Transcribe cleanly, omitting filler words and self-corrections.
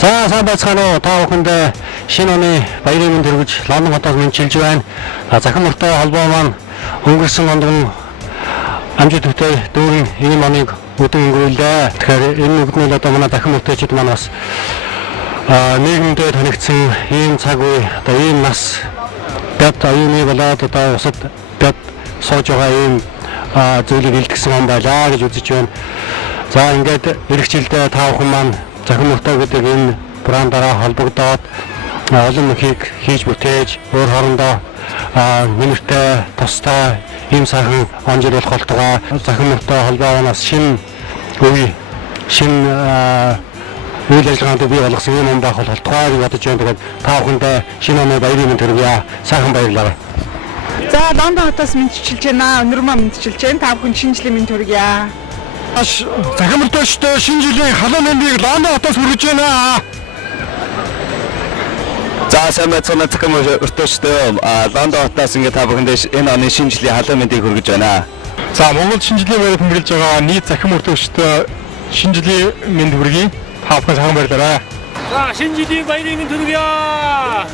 За сайн байцгаана уу та бүхэнд шинэ оны баярын мэнд хүргэж Лондон хотоос мэдчилж байна. Захин мөртэй холбоо маань өнгөрсөн онд амжилт төвтэй дүүрэн ийм оныг өдөн өнгөрүүлээ. Тэгэхээр энэ үгнүүд одоо манай захин мөртэйчид маань бас нийгэмдээ танигдсан ийм цаг үе одоо ийм нас бят аюуны болоод одоо усад бят сууж байгаа ийм зүйлийг илтгэсэн он байлаа гэж үзэж байна. За ингээд эх жилдээ та бүхэн маань захин мөртэй гэдэг энэ брандаараа холбогдоод олон мөхийг хийж бүтээж өөр хоорондоо нэмэртэй тустай ийм сайхан онжир болох болтугай захин мөртэй холбооноос шинэ үе шинэ үйл ажиллагаанд бий болгосон юм байх болтугай гэж бодож байна. Тэгээд та бүхэнд шинэ оны баярын мэнд хүргье. Сайхан баярлалаа. За Лондон хотоос мэдчилж байна. Өнөр маа мэдчилж байна. Та бүхэн шинэ жилийн мэнд хүргье. Захин мөртөөчтэй шинэ жилийн халуун мэндийг Лондон хотоос хүргэж байна. За сайн байцгаана захин мөртөөчтэй Лондон хотоос ингээд та бүхэнд энэ оны шинэ жилийн халуун мэндийг хүргэж байна. За Монгол шинэ жилийн баярыг тэмдэглэж байгаа нийт захин мөртөөчтэй шинэ жилийн мэнд хүргье. Та бүхэн сайхан баярлалаа. 자, 신지디 바이링은 들으랴!